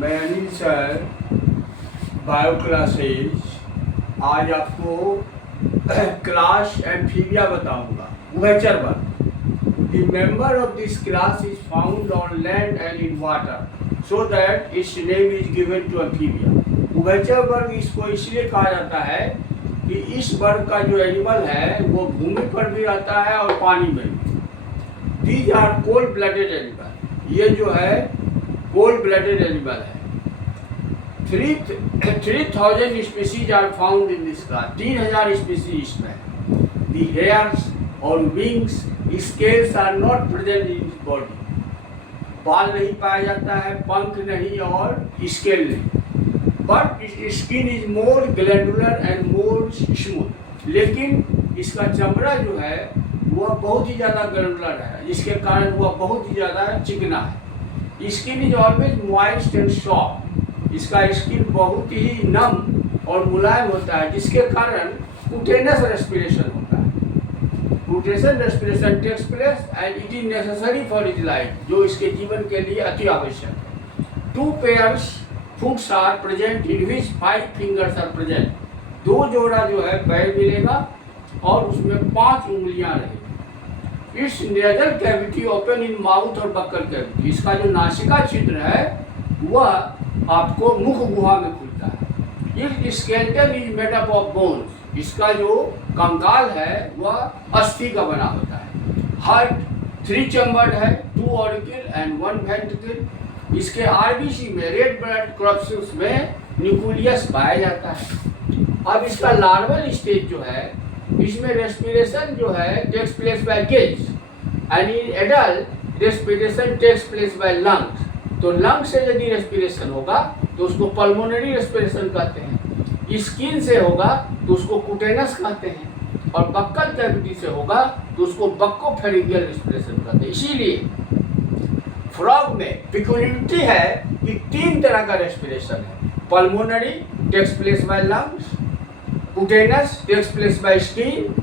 मैं Anil sir, bio classes. आज आपको क्लास एम्फीबिया बताऊंगा। उभयचर वर्ग। The member of this class is found on land and in water so that its name is given to Amphibia. उभयचर वर्ग इसको इसलिए कहा जाता है कि इस वर्ग का जो एनिमल है वो भूमि पर भी रहता है और पानी में भी। These are cold blooded animal. ये जो है कोल्ड ब्लडेड एनिमल है। 3000 species are found in this class. 3000 species इसमें। द हेयर्स और wings scales are not present in body. बाल नहीं पाया जाता है, पंख नहीं और स्केल नहीं। But skin is more glandular and more smooth. लेकिन इसका चमड़ा जो है वह बहुत ही ज़्यादा ग्लैंडुलर है, जिसके कारण वह बहुत ही ज़्यादा चिकना है। Skin is always moist and soft. इसका स्किन बहुत ही नम और मुलायम होता है, जिसके कारण कुटेनस रेस्पिरेशन होता है। Cutaneous respiration takes place and it is necessary for is life, जो इसके जीवन के लिए अति आवश्यक है। 2 pairs foots are present in which 5 fingers are present. 2 जोड़ा जो है पैर मिलेगा और उसमें 5 उंगलियां रहेगी। It's nasal cavity open in mouth और बक्कल कैविटी। इसका जो नासिका छिद्र है वह आपको मुख गुहा में खुलता है। इस skeleton is made up of bones. इसका जो कंकाल है वह अस्थि का बना होता है। हार्ट 3 चैम्बर्ड है, 2 ऑरिकल एंड 1 वेंट्रिकल। इसके आरबीसी में रेड ब्लड क्रॉप्सूल्स में न्यूक्लियस पाया जाता है। अब इसका लार्वल स्टेज जो है इसमें रेस्पिरेशन जो है takes place by gills and in adult respiration takes place by lungs. तो लंग से यदि रेस्पिरेशन होगा तो उसको पल्मोनरी रेस्पिरेशन कहते हैं। स्किन से होगा तो उसको कुटेनस कहते हैं, और बक्कल कैविटी से होगा तो उसको बक्कोफेरिंजियल रेस्पिरेशन कहते हैं। इसीलिए फ्रॉग में पिक्युलियरिटी है कि 3 तरह का रेस्पिरेशन है। Pulmonary takes place by lungs, cutaneous takes place by skin,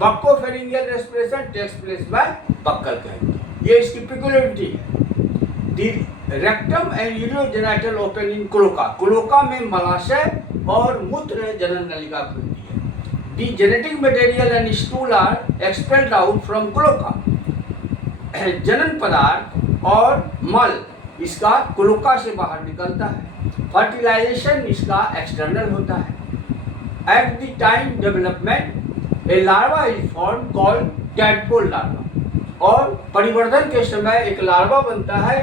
buccopharyngeal respiration takes place by buccal cavity. ये इसकी पिक्युलियरिटी है। Rectum and urogenital open in cloaca. Cloaca में मलाशय और मूत्र जनन नलिका खुलती है। The genetic material and stool are expelled out from cloaca. जनन पदार्थ और मल इसका क्लोका से बाहर निकलता है। फर्टिलाइजेशन इसका एक्सटर्नल होता है। At the time development A larva is form called tadpole larva. और परिवर्धन के समय एक लार्वा बनता है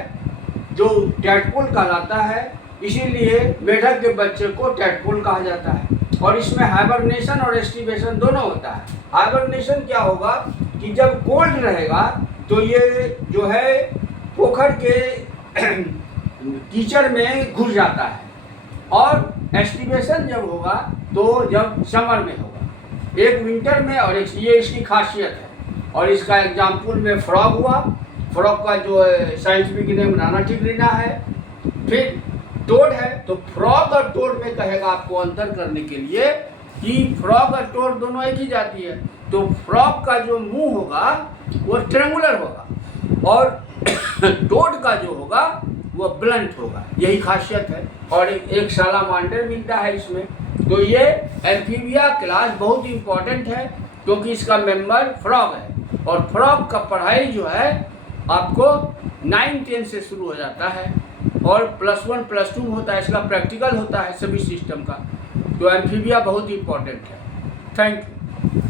जो टैडपोल कहलाता है। इसीलिए मेढक के बच्चे को टैडपोल कहा जाता है। और इसमें हाइबरनेशन और एस्टिवेशन दोनों होता है। हाइबरनेशन क्या होगा कि जब कोल्ड रहेगा तो ये जो है पोखर के कीचड़ में घुस जाता है, और एस्टिवेशन जब होगा तो जब समर में होगा। एक विंटर में और एक ये इसकी खासियत है। और इसका एग्जाम्पल में फ्रॉग हुआ। फ्रॉग का जो साइंटिफिक नेम राना टिग्रिना है। फिर टोड है, तो फ्रॉग और टोड में कहेगा आपको अंतर करने के लिए कि फ्रॉग और टोड दोनों एक ही जाती है। तो फ्रॉग का जो मुंह होगा वो ट्रेंगुलर होगा और टोड का जो होगा वो ब्लंट होगा। यही खासियत है। और एक सालामांडर मिलता है इसमें। तो ये एम्फीबिया क्लास बहुत इंपॉर्टेंट है क्योंकि इसका मेंबर फ्रॉग है। और फ्रॉग का पढ़ाई जो है आपको 9-10 से शुरू हो जाता है और +1 +2 होता है। इसका प्रैक्टिकल होता है सभी सिस्टम का। तो एम्फीबिया बहुत इंपॉर्टेंट है। Thank you.